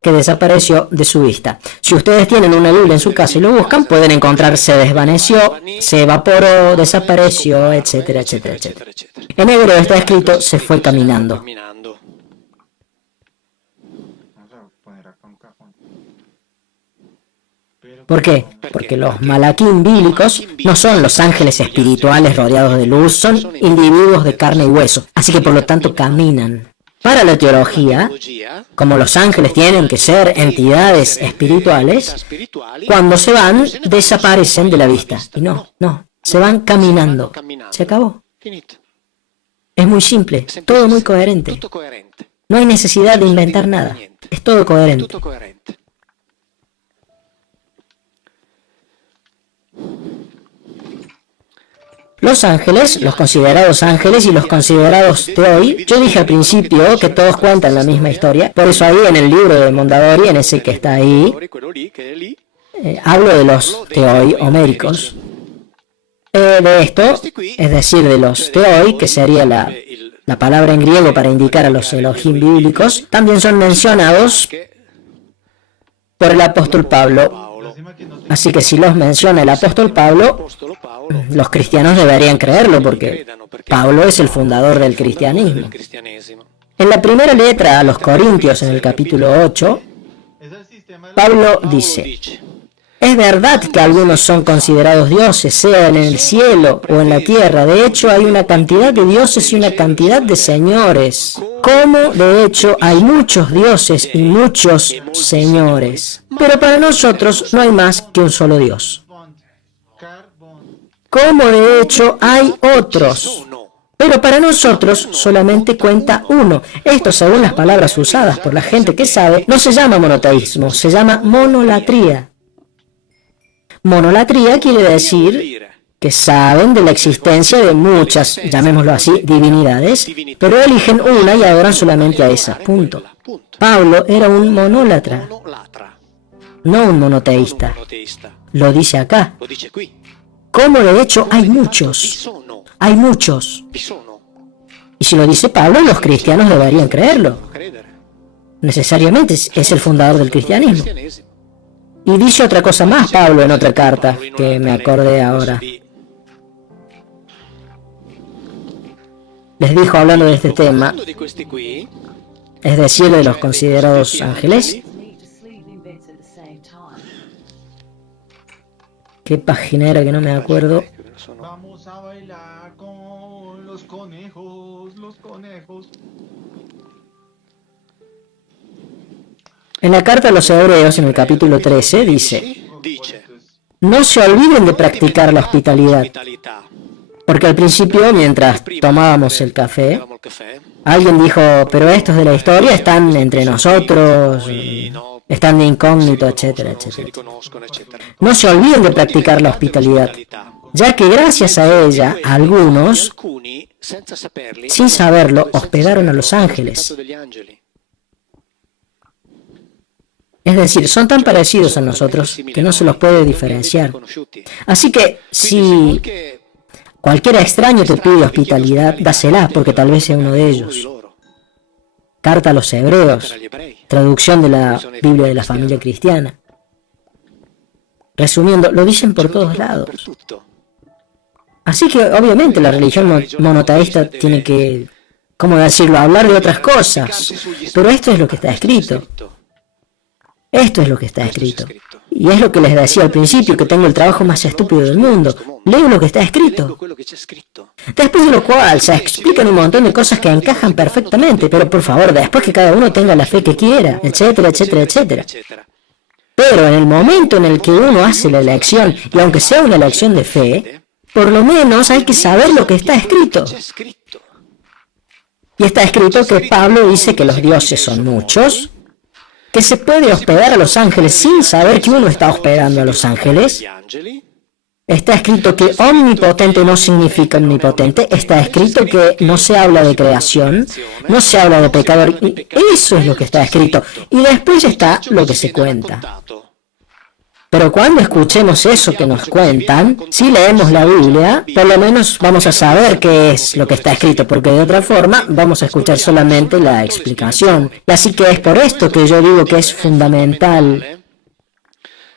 Que desapareció de su vista. Si ustedes tienen una Biblia en su casa y lo buscan, pueden encontrar se desvaneció, se evaporó, desapareció, etcétera, etcétera, etcétera. En hebreo está escrito se fue caminando. ¿Por qué? Porque los malaquín bíblicos no son los ángeles espirituales rodeados de luz, son individuos de carne y hueso, así que por lo tanto caminan. Para la teología, como los ángeles tienen que ser entidades espirituales, cuando se van, desaparecen de la vista. Y no, se van caminando. Se acabó. Es muy simple, todo muy coherente. No hay necesidad de inventar nada, es todo coherente. Los ángeles, los considerados ángeles y los considerados teoi, yo dije al principio que todos cuentan la misma historia, por eso ahí en el libro de Mondadori, en ese que está ahí, hablo de los teoi homéricos. De esto, es decir, de los teoi, que sería la palabra en griego para indicar a los Elohim bíblicos, también son mencionados por el apóstol Pablo. Así que si los menciona el apóstol Pablo, los cristianos deberían creerlo porque Pablo es el fundador del cristianismo. En la primera letra a los Corintios, en el capítulo 8, Pablo dice: es verdad que algunos son considerados dioses, sea en el cielo o en la tierra. De hecho, hay una cantidad de dioses y una cantidad de señores. Como, de hecho, hay muchos dioses y muchos señores. Pero para nosotros no hay más que un solo Dios. Como, de hecho, hay otros. Pero para nosotros solamente cuenta uno. Esto, según las palabras usadas por la gente que sabe, no se llama monoteísmo, se llama monolatría. Monolatría quiere decir que saben de la existencia de muchas, llamémoslo así, divinidades, pero eligen una y adoran solamente a esa, punto. Pablo era un monólatra, no un monoteísta. Lo dice acá. Como de hecho hay muchos. Hay muchos. Y si lo dice Pablo, los cristianos deberían creerlo. Necesariamente es el fundador del cristianismo. Y dice otra cosa más Pablo en otra carta, que me acordé ahora. Les dijo, hablando de este tema, es decir, de los considerados ángeles. Qué paginera que no me acuerdo. Vamos a bailar con los conejos, los conejos. En la carta a los Hebreos, en el capítulo 13, dice: no se olviden de practicar la hospitalidad. Porque al principio, mientras tomábamos el café, alguien dijo, pero estos de la historia están entre nosotros, están de incógnito, etcétera, etcétera. No se olviden de practicar la hospitalidad, ya que gracias a ella, algunos, sin saberlo, hospedaron a los ángeles. Es decir, son tan parecidos a nosotros que no se los puede diferenciar. Así que, si cualquier extraño te pide hospitalidad, dásela, porque tal vez sea uno de ellos. Carta a los Hebreos, traducción de la Biblia de la familia cristiana. Resumiendo, lo dicen por todos lados. Así que, obviamente, la religión monoteísta tiene que, ¿cómo decirlo?, hablar de otras cosas. Pero esto es lo que está escrito. Esto es lo que está escrito. Y es lo que les decía al principio, que tengo el trabajo más estúpido del mundo. Leo lo que está escrito. Después de lo cual se explican un montón de cosas que encajan perfectamente, pero por favor, después que cada uno tenga la fe que quiera, etcétera, etcétera, etcétera. Pero en el momento en el que uno hace la elección, y aunque sea una elección de fe, por lo menos hay que saber lo que está escrito. Y está escrito que Pablo dice que los dioses son muchos, que se puede hospedar a los ángeles sin saber que uno está hospedando a los ángeles. Está escrito que omnipotente no significa omnipotente. Está escrito que no se habla de creación, no se habla de pecador. Y eso es lo que está escrito. Y después está lo que se cuenta. Pero cuando escuchemos eso que nos cuentan, si leemos la Biblia, por lo menos vamos a saber qué es lo que está escrito, porque de otra forma vamos a escuchar solamente la explicación. Y así que es por esto que yo digo que es fundamental.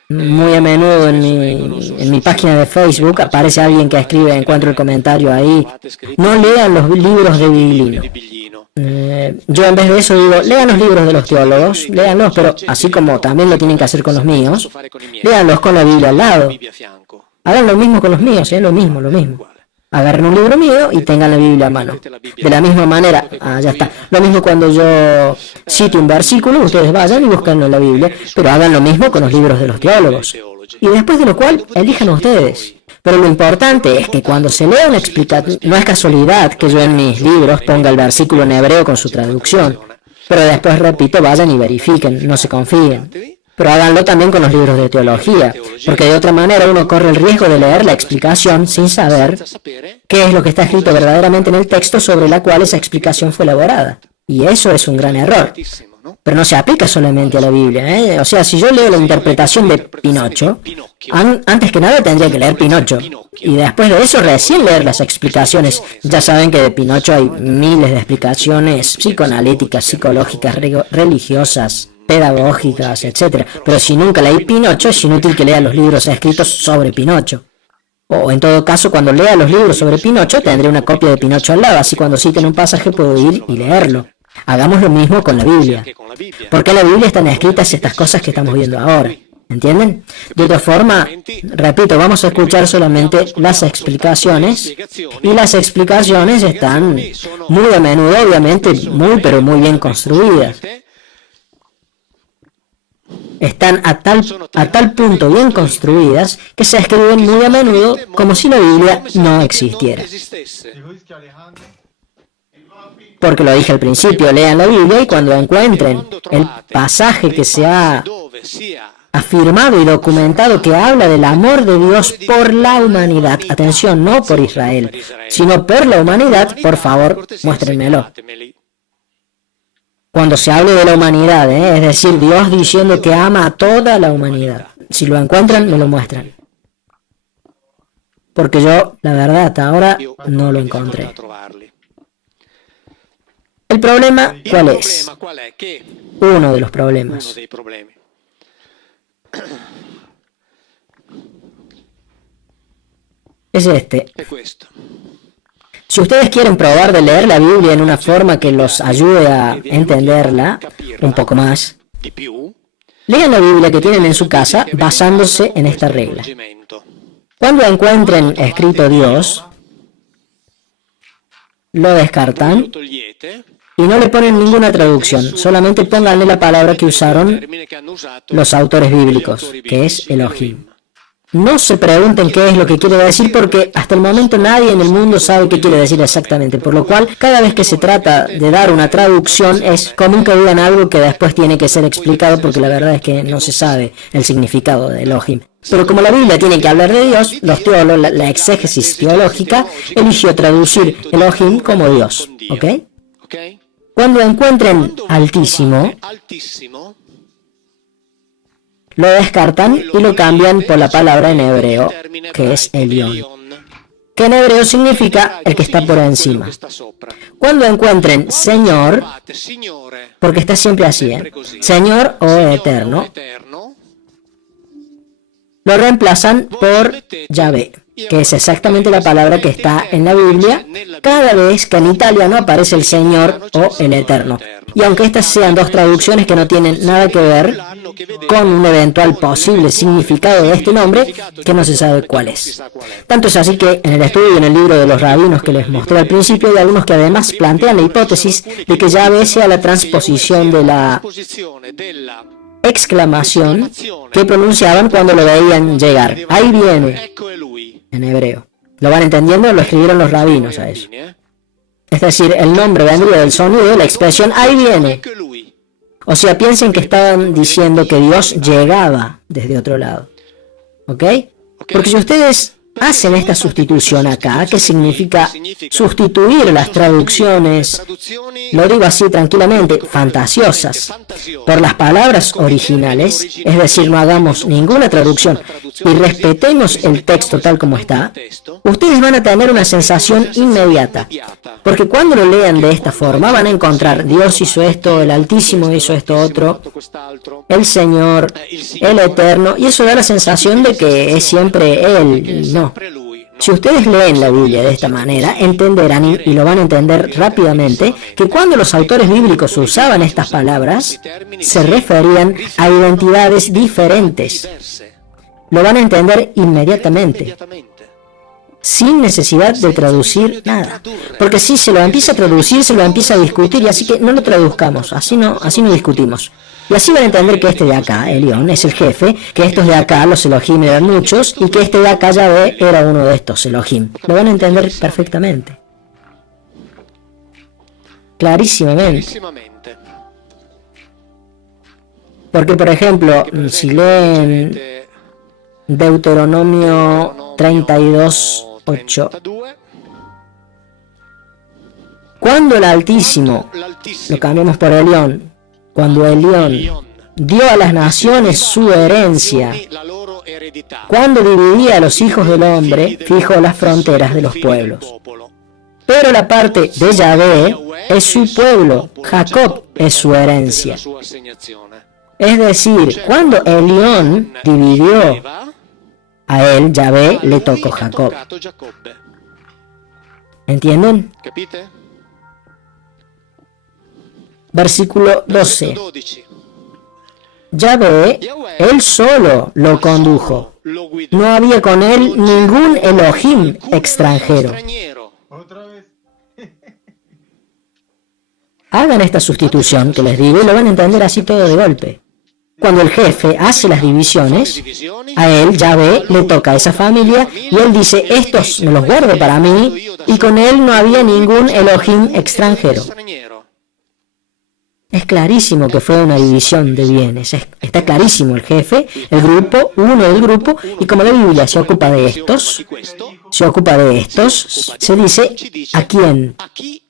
Muy a menudo en mi página de Facebook aparece alguien que escribe, encuentro el comentario ahí, no lean los libros de Biblino. Yo en vez de eso digo, lean los libros de los teólogos, léanlos, pero así como también lo tienen que hacer con los míos, léanlos con la Biblia al lado. Hagan lo mismo con los míos, lo mismo. Agarren un libro mío y tengan la Biblia a mano. De la misma manera, ya está. Lo mismo cuando yo cite un versículo, ustedes vayan y buscanlo en la Biblia, pero hagan lo mismo con los libros de los teólogos. Y después de lo cual, elijan ustedes. Pero lo importante es que cuando se lea una explicación, no es casualidad que yo en mis libros ponga el versículo en hebreo con su traducción. Pero después, repito, vayan y verifiquen, no se confíen. Pero háganlo también con los libros de teología, porque de otra manera uno corre el riesgo de leer la explicación sin saber qué es lo que está escrito verdaderamente en el texto sobre la cual esa explicación fue elaborada. Y eso es un gran error. Pero no se aplica solamente a la Biblia, O sea, si yo leo la interpretación de Pinocho, antes que nada tendría que leer Pinocho. Y después de eso recién leer las explicaciones. Ya saben que de Pinocho hay miles de explicaciones psicoanalíticas, psicológicas, religiosas, pedagógicas, etc. Pero si nunca leí Pinocho, es inútil que lea los libros escritos sobre Pinocho. O en todo caso, cuando lea los libros sobre Pinocho, tendré una copia de Pinocho al lado, así cuando citen un pasaje puedo ir y leerlo. Hagamos lo mismo con la Biblia. Porque en la Biblia están escritas estas cosas que estamos viendo ahora. ¿Entienden? De otra forma, repito, vamos a escuchar solamente las explicaciones. Y las explicaciones están muy a menudo, obviamente, pero muy bien construidas. Están a tal punto bien construidas que se escriben muy a menudo como si la Biblia no existiera. Porque lo dije al principio, lean la Biblia y cuando encuentren el pasaje que se ha afirmado y documentado que habla del amor de Dios por la humanidad, atención, no por Israel, sino por la humanidad, por favor, muéstrenmelo. Cuando se hable de la humanidad, es decir, Dios diciendo que ama a toda la humanidad. Si lo encuentran, me lo muestran. Porque yo, la verdad, hasta ahora no lo encontré. ¿El problema cuál es? Uno de los problemas. Es este. Si ustedes quieren probar de leer la Biblia en una forma que los ayude a entenderla un poco más, lean la Biblia que tienen en su casa basándose en esta regla. Cuando encuentren escrito Dios, lo descartan y no le ponen ninguna traducción, solamente pónganle la palabra que usaron los autores bíblicos, que es Elohim. No se pregunten qué es lo que quiere decir porque hasta el momento nadie en el mundo sabe qué quiere decir exactamente, por lo cual cada vez que se trata de dar una traducción es común que digan algo que después tiene que ser explicado porque la verdad es que no se sabe el significado de Elohim. Pero como la Biblia tiene que hablar de Dios, los teólogos, la exégesis teológica eligió traducir Elohim como Dios, ¿ok? Cuando encuentren Altísimo, lo descartan y lo cambian por la palabra en hebreo, que es Elión, que en hebreo significa el que está por encima. Cuando encuentren Señor, porque está siempre así, Señor o Eterno, lo reemplazan por Yahvé, que es exactamente la palabra que está en la Biblia cada vez que en italiano aparece el Señor o el Eterno. Y aunque estas sean dos traducciones que no tienen nada que ver con un eventual posible significado de este nombre, que no se sabe cuál es. Tanto es así que en el estudio en el libro de los rabinos que les mostré al principio, hay algunos que además plantean la hipótesis de que Yahvé sea la transposición de la exclamación que pronunciaban cuando lo veían llegar. Ahí viene, en hebreo. ¿Lo van entendiendo? Lo escribieron los rabinos a eso. Es decir, el nombre vendría del sonido, la expresión ahí viene. O sea, piensen que estaban diciendo que Dios llegaba desde otro lado. ¿Ok? Porque si ustedes hacen esta sustitución acá, que significa sustituir las traducciones, lo digo así tranquilamente, fantasiosas, por las palabras originales, es decir, no hagamos ninguna traducción y respetemos el texto tal como está, ustedes van a tener una sensación inmediata. Porque cuando lo lean de esta forma van a encontrar Dios hizo esto, el Altísimo hizo esto otro, el Señor, el Eterno, y eso da la sensación de que es siempre Él y no. Si ustedes leen la Biblia de esta manera, entenderán y lo van a entender rápidamente que cuando los autores bíblicos usaban estas palabras, se referían a identidades diferentes. Lo van a entender inmediatamente, sin necesidad de traducir nada. Porque si se lo empieza a traducir, se lo empieza a discutir, y así que no lo traduzcamos, así no discutimos. Y así van a entender que este de acá, Elión, es el jefe, que estos de acá, los Elohim, eran muchos, y que este de acá, Yahvé, era uno de estos Elohim. Lo van a entender perfectamente. Clarísimamente. Porque, por ejemplo, si leen Deuteronomio 32:8, cuando el Altísimo, lo cambiamos por Elión, cuando Elión dio a las naciones su herencia, cuando dividía a los hijos del hombre, fijó las fronteras de los pueblos. Pero la parte de Yahvé es su pueblo, Jacob es su herencia. Es decir, cuando Elión dividió a él, Yahvé, le tocó Jacob. ¿Entienden? Versículo 12. Yahvé, él solo lo condujo. No había con él ningún Elohim extranjero. Hagan esta sustitución que les digo y lo van a entender así todo de golpe. Cuando el jefe hace las divisiones, a él, Yahvé, le toca a esa familia y él dice, estos me los guardo para mí, y con él no había ningún Elohim extranjero. Es clarísimo que fue una división de bienes, está clarísimo el jefe, el grupo, uno del grupo, y como la Biblia se ocupa de estos, se dice a quién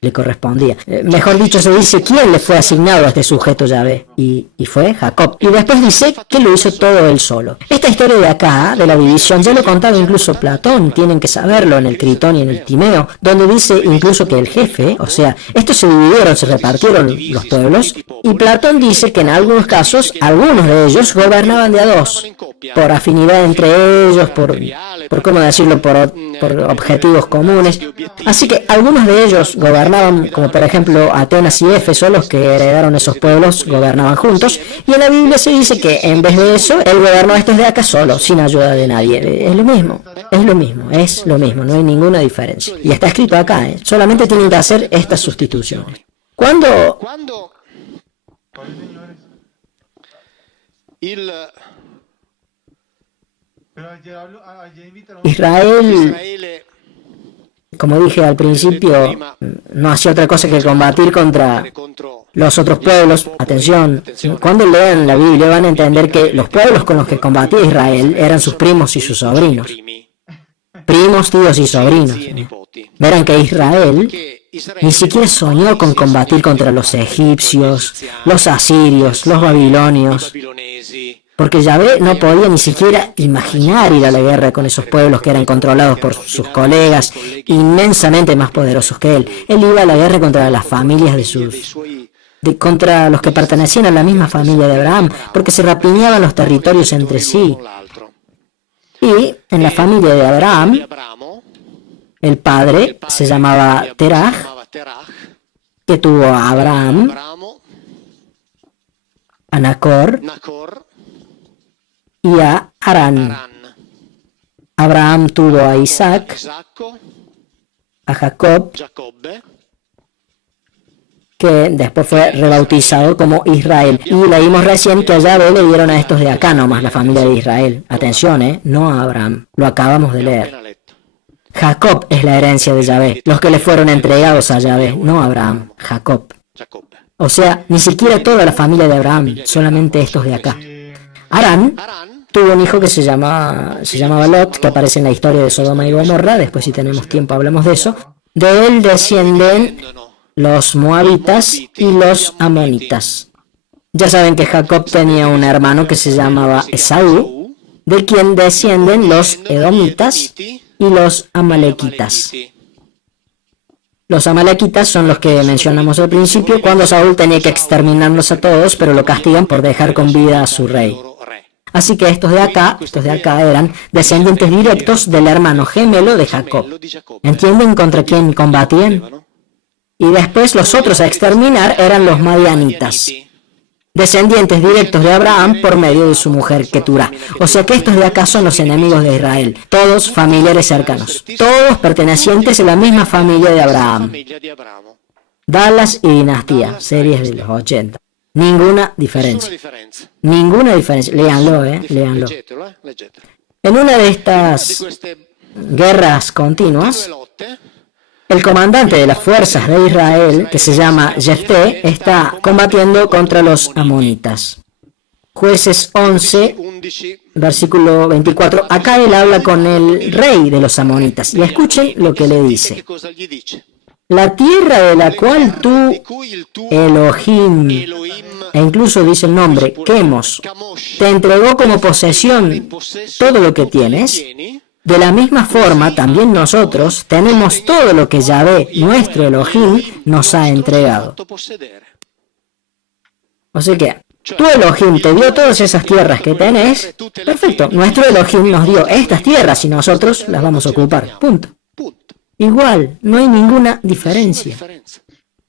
le correspondía. Mejor dicho, se dice quién le fue asignado a este sujeto Yahvé, y fue Jacob. Y después dice que lo hizo todo él solo. Esta historia de acá, de la división, ya lo contaba incluso Platón, tienen que saberlo en el Tritón y en el Timeo, donde dice incluso que el jefe, o sea, estos se dividieron, se repartieron los pueblos, y Platón dice que en algunos casos, algunos de ellos gobernaban de a dos, por afinidad entre ellos, por cómo decirlo, por objetivos comunes. Así que algunos de ellos gobernaban, como por ejemplo Atenas y Éfeso, los que heredaron esos pueblos, gobernaban juntos, y en la Biblia se dice que en vez de eso, él gobernó a estos de acá solo, sin ayuda de nadie. Es lo mismo, no hay ninguna diferencia. Y está escrito acá, solamente tienen que hacer estas sustituciones. Cuando Israel, como dije al principio, no hacía otra cosa que combatir contra los otros pueblos. Atención, cuando lean la Biblia van a entender que los pueblos con los que combatía Israel eran sus primos y sus sobrinos. Primos, tíos y sobrinos. Verán que Israel ni siquiera soñó con combatir contra los egipcios, los asirios, los babilonios, porque Yahvé no podía ni siquiera imaginar ir a la guerra con esos pueblos que eran controlados por sus colegas inmensamente más poderosos que él. Él iba a la guerra contra las familias contra los que pertenecían a la misma familia de Abraham, porque se rapiñaban los territorios entre sí. Y en la familia de Abraham, el padre se llamaba Teraj, que tuvo a Abraham, a Nacor y a Harán. Abraham tuvo a Isaac, a Jacob, que después fue rebautizado como Israel. Y leímos recién que a Yahvé le dieron a estos de acá nomás, la familia de Israel. Atención, no a Abraham, lo acabamos de leer. Jacob es la herencia de Yahvé, los que le fueron entregados a Yahvé, no a Abraham, Jacob. O sea, ni siquiera toda la familia de Abraham, solamente estos de acá. Harán tuvo un hijo que se llamaba Lot, que aparece en la historia de Sodoma y Gomorra, después si tenemos tiempo hablamos de eso. De él descienden los moabitas y los amonitas. Ya saben que Jacob tenía un hermano que se llamaba Esaú, de quien descienden los edomitas y los amalequitas. Los amalequitas son los que mencionamos al principio, cuando Saúl tenía que exterminarlos a todos, pero lo castigan por dejar con vida a su rey. Así que estos de acá eran descendientes directos del hermano gemelo de Jacob. ¿Entienden contra quién combatían? Y después los otros a exterminar eran los madianitas, descendientes directos de Abraham por medio de su mujer Keturá. O sea que estos de acá son los enemigos de Israel, todos familiares cercanos, todos pertenecientes a la misma familia de Abraham. Dallas y Dinastía, series de los 80. Ninguna diferencia. Ninguna diferencia. Léanlo, léanlo. En una de estas guerras continuas, el comandante de las fuerzas de Israel, que se llama Jefté, está combatiendo contra los amonitas. Jueces 11, versículo 24. Acá él habla con el rey de los amonitas. Y escuchen lo que le dice. La tierra de la cual tú, Elohim, e incluso dice el nombre, Quemos, te entregó como posesión todo lo que tienes, de la misma forma también nosotros tenemos todo lo que Yahvé, nuestro Elohim, nos ha entregado. O sea que, tu Elohim te dio todas esas tierras que tenés, perfecto, nuestro Elohim nos dio estas tierras y nosotros las vamos a ocupar, punto. Igual, no hay ninguna diferencia.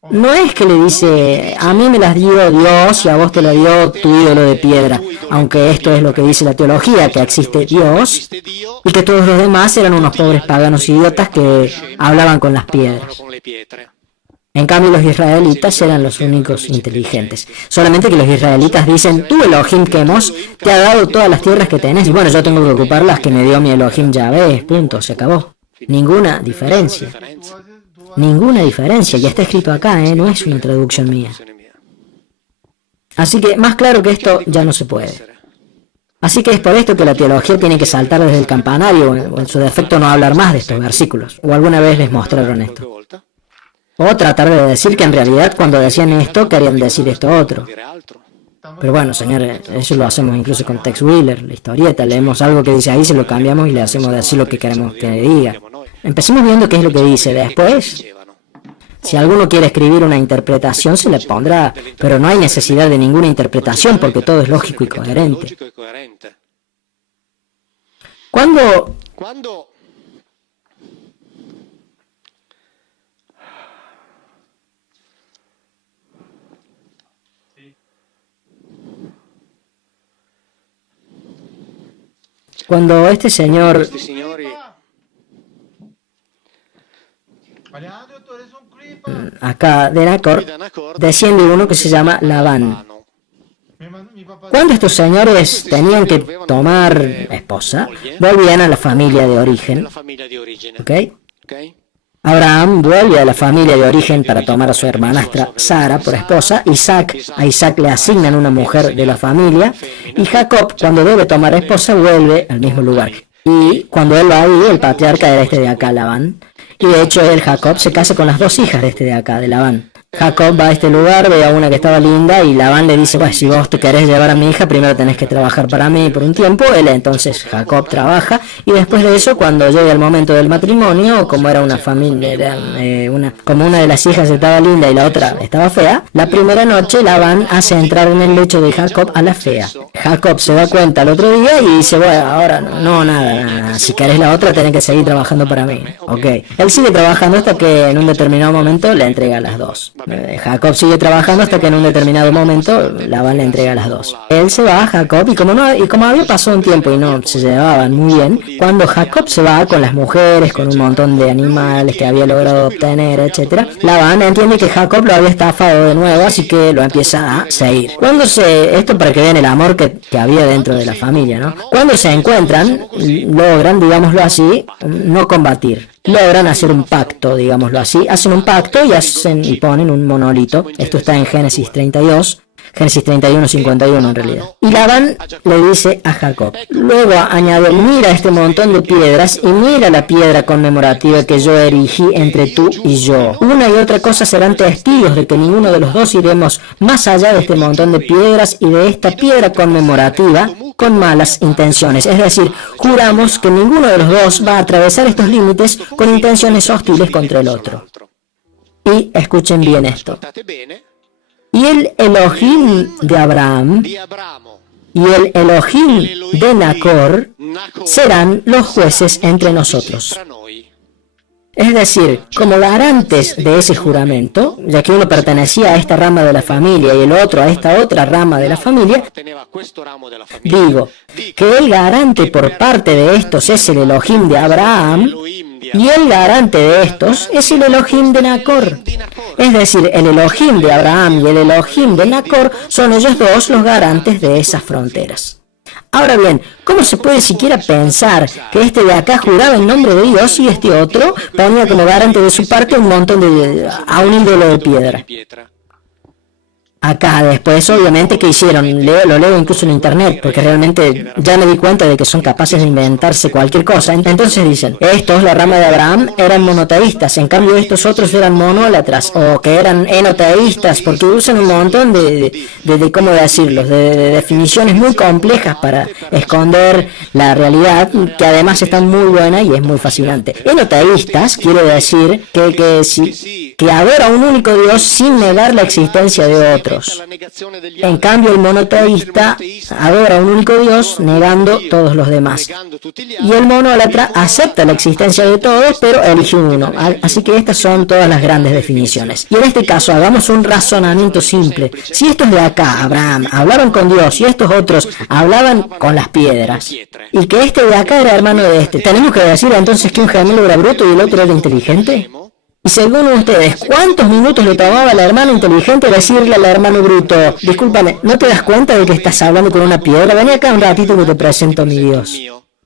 No es que le dice, a mí me las dio Dios y a vos te lo dio tu ídolo de piedra, aunque esto es lo que dice la teología, que existe Dios y que todos los demás eran unos pobres paganos idiotas que hablaban con las piedras. En cambio, los israelitas eran los únicos inteligentes. Solamente que los israelitas dicen, tú Elohim Quemos te ha dado todas las tierras que tenés y bueno, yo tengo que ocupar las que me dio mi Elohim Yahvé, punto, se acabó. Ninguna diferencia. Ninguna diferencia. Ya está escrito acá, no es una traducción mía. Así que más claro que esto ya no se puede. Así que es por esto que la teología tiene que saltar desde el campanario o en su defecto no hablar más de estos versículos. O alguna vez les mostraron esto. O tratar de decir que en realidad cuando decían esto querían decir esto otro. Pero bueno, señores, eso lo hacemos incluso con Tex Wheeler, la historieta. Leemos algo que dice ahí, se lo cambiamos y le hacemos decir lo que queremos que diga. Empecemos viendo qué es lo que dice. Después, si alguno quiere escribir una interpretación, se le pondrá, pero no hay necesidad de ninguna interpretación porque todo es lógico y coherente. Cuando este señor acá de Nacor desciende uno que se llama Labán. Cuando estos señores tenían que tomar esposa, volvían a la familia de origen. ¿Ok? Abraham vuelve a la familia de origen para tomar a su hermanastra Sara por esposa. A Isaac le asignan una mujer de la familia. Y Jacob, cuando debe tomar esposa, vuelve al mismo lugar. Y cuando él va ahí, el patriarca era este de acá, Labán. Y de hecho, Jacob, se casa con las dos hijas de este de acá, de Labán. Jacob va a este lugar, ve a una que estaba linda y Labán le dice, pues si vos te querés llevar a mi hija, primero tenés que trabajar para mí por un tiempo. Entonces Jacob trabaja y después de eso, cuando llega el momento del matrimonio, como era una familia, como una de las hijas estaba linda y la otra estaba fea, la primera noche Labán hace entrar en el lecho de Jacob a la fea. Jacob se da cuenta el otro día y dice, bueno, ahora nada, si querés la otra tenés que seguir trabajando para mí. Ok, él sigue trabajando hasta que en un determinado momento le entrega a las dos. Jacob sigue trabajando hasta que en un determinado momento Labán le entrega las dos. Él se va, Jacob, y como había pasado un tiempo y no se llevaban muy bien, cuando Jacob se va con las mujeres, con un montón de animales que había logrado obtener, etcétera, Labán entiende que Jacob lo había estafado de nuevo, así que lo empieza a seguir. Esto para que vean el amor que había dentro de la familia, ¿no? Cuando se encuentran, logran, digámoslo así, no combatir. Logran hacer un pacto, digámoslo así. Hacen un pacto y ponen un monolito. Esto está en Génesis 32. Génesis 31, 51 en realidad. Y Labán le dice a Jacob. Luego añade, mira este montón de piedras y mira la piedra conmemorativa que yo erigí entre tú y yo. Una y otra cosa serán testigos de que ninguno de los dos iremos más allá de este montón de piedras y de esta piedra conmemorativa con malas intenciones. Es decir, juramos que ninguno de los dos va a atravesar estos límites con intenciones hostiles contra el otro. Y escuchen bien esto. Y el Elohim de Abraham y el Elohim de Nacor serán los jueces entre nosotros. Es decir, como garantes de ese juramento, ya que uno pertenecía a esta rama de la familia y el otro a esta otra rama de la familia, digo que el garante por parte de estos es el Elohim de Abraham y el garante de estos es el Elohim de Nacor. Es decir, el Elohim de Abraham y el Elohim de Nacor son ellos dos los garantes de esas fronteras. Ahora bien, ¿cómo se puede siquiera pensar que este de acá juraba en nombre de Dios y este otro ponía como garante de su parte un montón a un ídolo de piedra? Acá después, obviamente, ¿qué hicieron? Lo leo incluso en internet, porque realmente ya me di cuenta de que son capaces de inventarse cualquier cosa. Entonces dicen, estos, la rama de Abraham, eran monoteístas, en cambio estos otros eran monólatras, o que eran enoteístas, porque usan un montón de ¿cómo decirlo?, de definiciones muy complejas para esconder la realidad, que además está muy buena y es muy fascinante. Enoteístas quiere decir que adora a un único Dios sin negar la existencia de otros. En cambio, el monoteísta adora a un único Dios negando todos los demás. Y el monólatra acepta la existencia de todos, pero elige uno. Así que estas son todas las grandes definiciones. Y en este caso, hagamos un razonamiento simple. Si estos de acá, Abraham, hablaban con Dios y estos otros hablaban con las piedras, y que este de acá era hermano de este, ¿tenemos que decir entonces que un gemelo era bruto y el otro era inteligente? Y según ustedes, ¿cuántos minutos le tomaba al hermano inteligente decirle al hermano bruto, discúlpame, ¿no te das cuenta de que estás hablando con una piedra? Ven acá un ratito que te presento a mi Dios.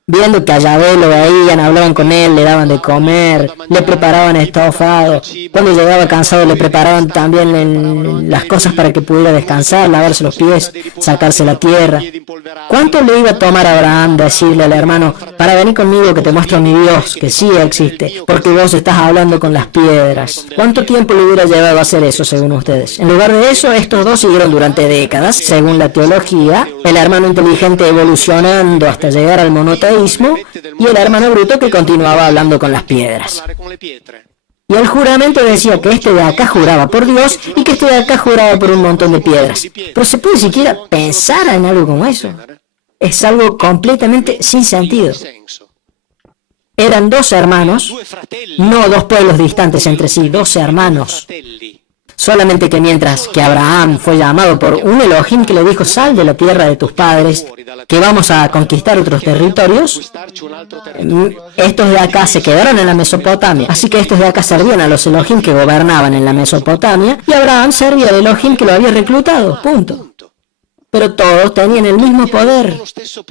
Viendo que a Yahvé lo veían, hablaban con él, le daban de comer, le preparaban estofado. Cuando llegaba cansado le preparaban también las cosas para que pudiera descansar, lavarse los pies, sacarse la tierra. ¿Cuánto le iba a tomar a Abraham decirle al hermano, para venir conmigo que te muestro a mi Dios, que sí existe, porque vos estás hablando con las piedras? ¿Cuánto tiempo le hubiera llevado a hacer eso según ustedes? En lugar de eso, estos dos siguieron durante décadas, según la teología, el hermano inteligente evolucionando hasta llegar al monoteísmo, y el hermano bruto que continuaba hablando con las piedras. Y el juramento decía que este de acá juraba por Dios y que este de acá juraba por un montón de piedras. Pero ¿se puede siquiera pensar en algo como eso? Es algo completamente sin sentido. Eran dos hermanos, no dos pueblos distantes entre sí, dos hermanos. Solamente que mientras que Abraham fue llamado por un Elohim que le dijo, sal de la tierra de tus padres, que vamos a conquistar otros territorios, estos de acá se quedaron en la Mesopotamia. Así que estos de acá servían a los Elohim que gobernaban en la Mesopotamia, y Abraham servía al Elohim que lo había reclutado, punto. Pero todos tenían el mismo poder.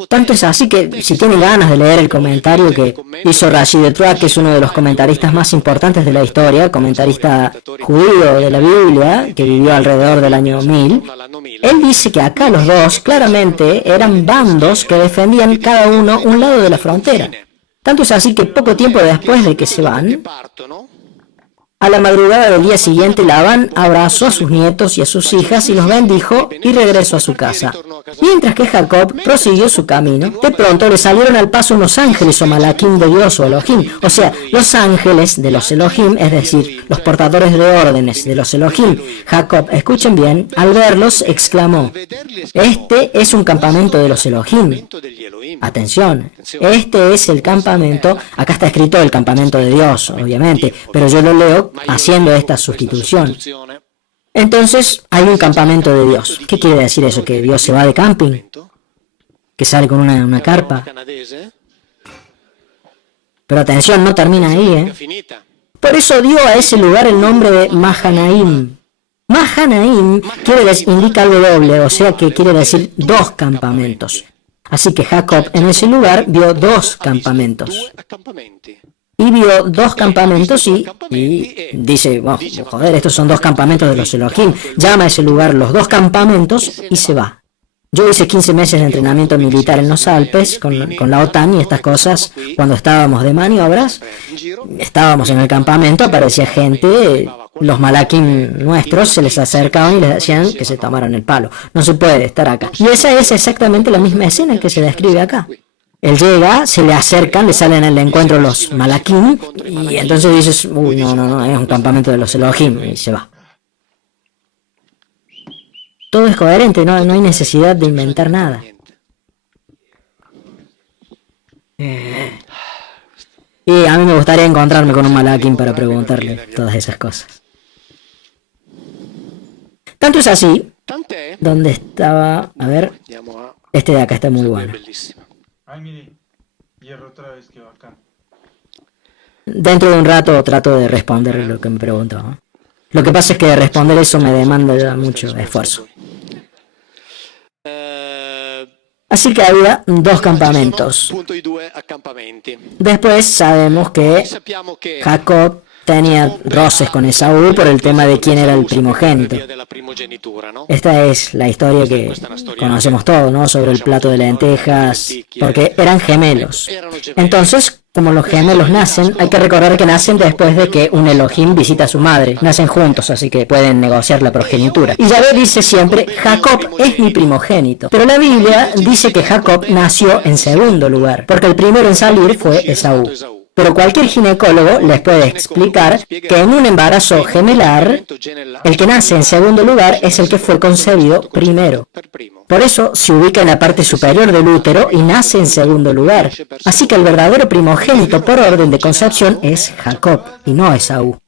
Tanto es así que, si tienen ganas de leer el comentario que hizo Rashi de Truac, que es uno de los comentaristas más importantes de la historia, comentarista judío de la Biblia, que vivió alrededor del año 1000, él dice que acá los dos claramente eran bandos que defendían cada uno un lado de la frontera. Tanto es así que poco tiempo después de que se van, a la madrugada del día siguiente, Labán abrazó a sus nietos y a sus hijas y los bendijo y regresó a su casa. Mientras que Jacob prosiguió su camino, de pronto le salieron al paso unos ángeles o malaquín de Dios o Elohim, o sea, los ángeles de los Elohim, es decir, los portadores de órdenes de los Elohim. Jacob, escuchen bien, al verlos exclamó, este es un campamento de los Elohim. Atención, este es el campamento, acá está escrito el campamento de Dios, obviamente, pero yo lo leo haciendo esta sustitución. Entonces, hay un campamento de Dios. ¿Qué quiere decir eso? ¿Que Dios se va de camping? ¿Que sale con una carpa? Pero atención, no termina ahí, ¿eh? Por eso dio a ese lugar el nombre de Mahanaim. Mahanaim indica algo doble, o sea que quiere decir dos campamentos. Así que Jacob en ese lugar vio dos campamentos. y vio dos campamentos y dice, bueno, joder, estos son dos campamentos de los Elohim. Llama a ese lugar los dos campamentos y se va. Yo hice 15 meses de entrenamiento militar en los Alpes con la OTAN y estas cosas. Cuando estábamos de maniobras, estábamos en el campamento, aparecía gente, los malaquín nuestros se les acercaban y les decían que se tomaran el palo. No se puede estar acá. Y esa es exactamente la misma escena que se describe acá. Él llega, se le acercan, le salen al encuentro los malaquín y entonces dices, uy, no, es un campamento de los Elohim y se va. Todo es coherente, no hay necesidad de inventar nada. Y a mí me gustaría encontrarme con un malaquín para preguntarle todas esas cosas. Tanto es así, donde estaba, a ver, este de acá está muy bueno. Ay, mire, hierro otra vez, que bacán. Dentro de un rato trato de responder lo que me preguntó, ¿no? Lo que pasa es que responder eso me demanda ya mucho esfuerzo. Así que había dos campamentos. Después sabemos que Jacob tenía roces con Esaú por el tema de quién era el primogénito. Esta es la historia que conocemos todos, ¿no? Sobre el plato de lentejas, porque eran gemelos. Entonces, como los gemelos nacen, hay que recordar que nacen después de que un Elohim visita a su madre. Nacen juntos, así que pueden negociar la progenitura. Y Yahvé dice siempre, Jacob es mi primogénito. Pero la Biblia dice que Jacob nació en segundo lugar, porque el primero en salir fue Esaú. Pero cualquier ginecólogo les puede explicar que en un embarazo gemelar, el que nace en segundo lugar es el que fue concebido primero. Por eso se ubica en la parte superior del útero y nace en segundo lugar. Así que el verdadero primogénito por orden de concepción es Jacob y no Esaú.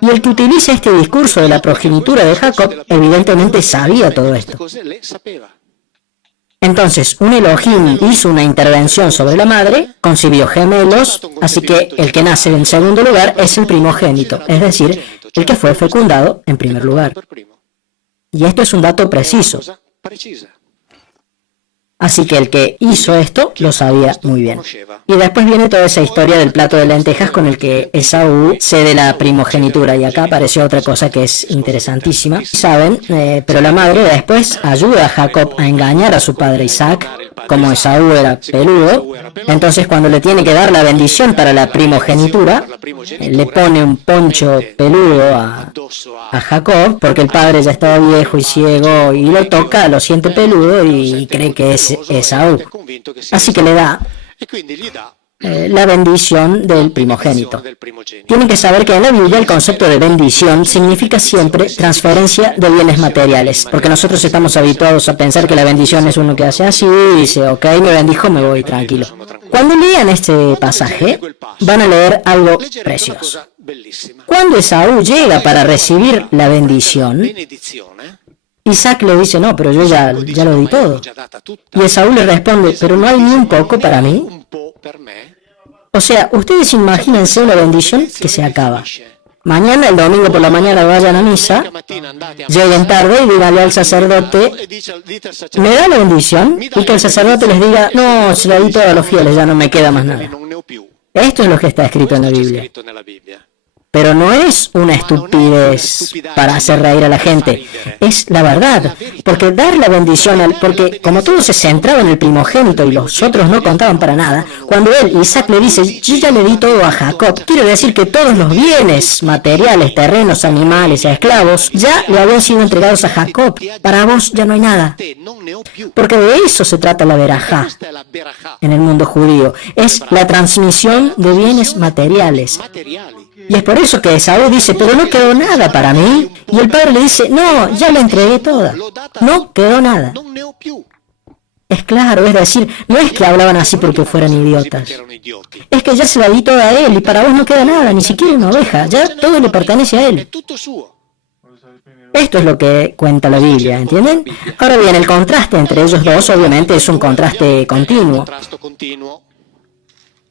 Y el que utiliza este discurso de la progenitura de Jacob evidentemente sabía todo esto. Entonces, un Elohim hizo una intervención sobre la madre, concibió gemelos, así que el que nace en segundo lugar es el primogénito, es decir, el que fue fecundado en primer lugar. Y esto es un dato preciso. Así que el que hizo esto lo sabía muy bien. Y después viene toda esa historia del plato de lentejas con el que Esaú cede la primogenitura. Y acá apareció otra cosa que es interesantísima. Saben, pero la madre después ayuda a Jacob a engañar a su padre Isaac. Como Esaú era peludo, entonces cuando le tiene que dar la bendición para la primogenitura, le pone un poncho peludo a Jacob, porque el padre ya estaba viejo y ciego, y lo toca, lo siente peludo y cree que es Esaú. Así que le da la bendición del primogénito. Tienen que saber que en la Biblia el concepto de bendición significa siempre transferencia de bienes materiales, porque nosotros estamos habituados a pensar que la bendición es uno que hace así y dice, ok, me bendijo, me voy tranquilo. Cuando lean este pasaje, van a leer algo precioso. Cuando Esaú llega para recibir la bendición, Isaac le dice, no, pero yo ya lo di todo. Y Esaú le responde, pero no hay ni un poco para mí. O sea, ustedes imagínense una bendición que se acaba. Mañana, el domingo por la mañana, vayan a misa, lleguen tarde y díganle al sacerdote, ¿me da la bendición? Y que el sacerdote les diga, no, se la di todo a los fieles, ya no me queda más nada. Esto es lo que está escrito en la Biblia. Pero no es una estupidez para hacer reír a la gente, es la verdad, porque dar la bendición, porque como todo se centraba en el primogénito y los otros no contaban para nada, cuando Isaac le dice, yo ya le di todo a Jacob, quiere decir que todos los bienes materiales, terrenos, animales, esclavos, ya le habían sido entregados a Jacob, para vos ya no hay nada, porque de eso se trata la verajá en el mundo judío, es la transmisión de bienes materiales. Y es por eso que Esaú dice, pero no quedó nada para mí. Y el padre le dice, no, ya la entregué toda. No quedó nada. Es claro, es decir, no es que hablaban así porque fueran idiotas. Es que ya se la di toda a él y para vos no queda nada, ni siquiera una oveja. Ya todo le pertenece a él. Esto es lo que cuenta la Biblia, ¿entienden? Ahora bien, el contraste entre ellos dos obviamente es un contraste continuo.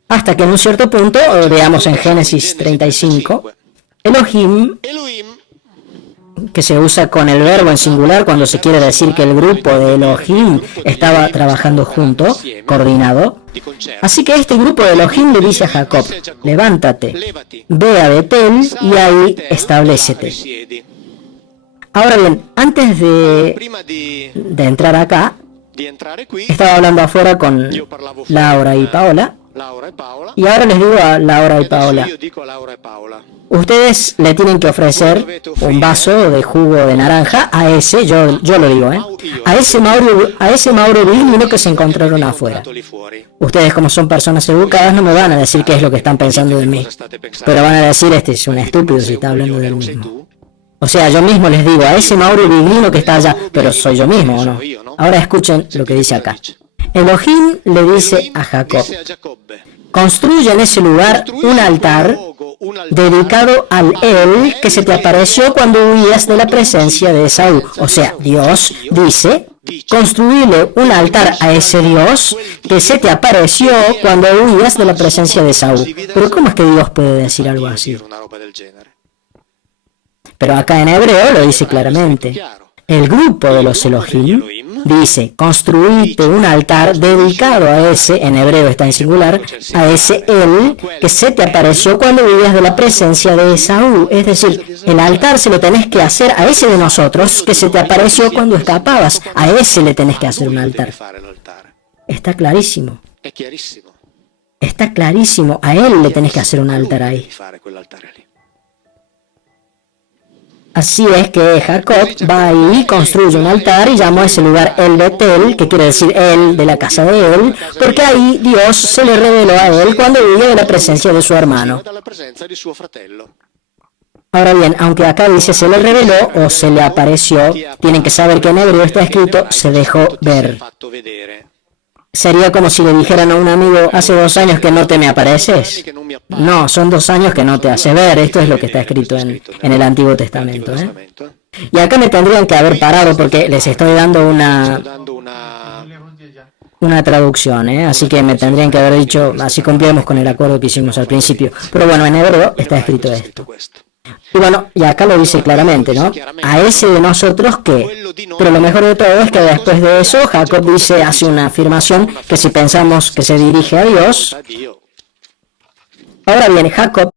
Hasta que en un cierto punto, veamos en Génesis 35, Elohim que se usa con el verbo en singular cuando se quiere decir que el grupo de Elohim estaba trabajando junto, coordinado. Así que este grupo de Elohim le dice a Jacob, levántate, ve a Betel y ahí establécete. Ahora bien, antes de entrar acá, estaba hablando afuera con Laura y Paola, y ahora les digo a Laura y Paola, ustedes le tienen que ofrecer un vaso de jugo de naranja a ese, yo lo digo, a ese Mauro Biglino que se encontraron afuera. Ustedes, como son personas educadas, no me van a decir qué es lo que están pensando de mí, pero van a decir, este es un estúpido si está hablando del mismo. O sea, yo mismo les digo, a ese Mauro Biglino que está allá, pero soy yo mismo, ¿o no? Ahora escuchen lo que dice acá. Elohim le dice a Jacob, construye en ese lugar un altar dedicado al él que se te apareció cuando huías de la presencia de Esaú. O sea, Dios dice, construirle un altar a ese Dios que se te apareció cuando huías de la presencia de Esaú. Pero ¿cómo es que Dios puede decir algo así? Pero acá en hebreo lo dice claramente. El grupo de los Elohim dice, construite un altar dedicado a ese, en hebreo está en singular, a ese él que se te apareció cuando vivías de la presencia de Esaú. Es decir, el altar se lo tenés que hacer a ese de nosotros que se te apareció cuando escapabas. A ese le tenés que hacer un altar. Está clarísimo. Está clarísimo. A él le tenés que hacer un altar ahí. Así es que Jacob va ahí, construye un altar y llamó a ese lugar El Betel, que quiere decir él, de la casa de él, porque ahí Dios se le reveló a él cuando vivía de la presencia de su hermano. Ahora bien, aunque acá dice se le reveló o se le apareció, tienen que saber que en hebreo está escrito se dejó ver. Sería como si le dijeran a un amigo, hace 2 años que no te me apareces. No, son 2 años que no te hace ver. Esto es lo que está escrito en el Antiguo Testamento. Y acá me tendrían que haber parado porque les estoy dando una traducción, así que me tendrían que haber dicho, así cumplimos con el acuerdo que hicimos al principio. Pero bueno, en hebreo está escrito esto. Y bueno, y acá lo dice claramente, ¿no? A ese de nosotros que. Pero lo mejor de todo es que después de eso, Jacob hace una afirmación que si pensamos que se dirige a Dios. Ahora bien, Jacob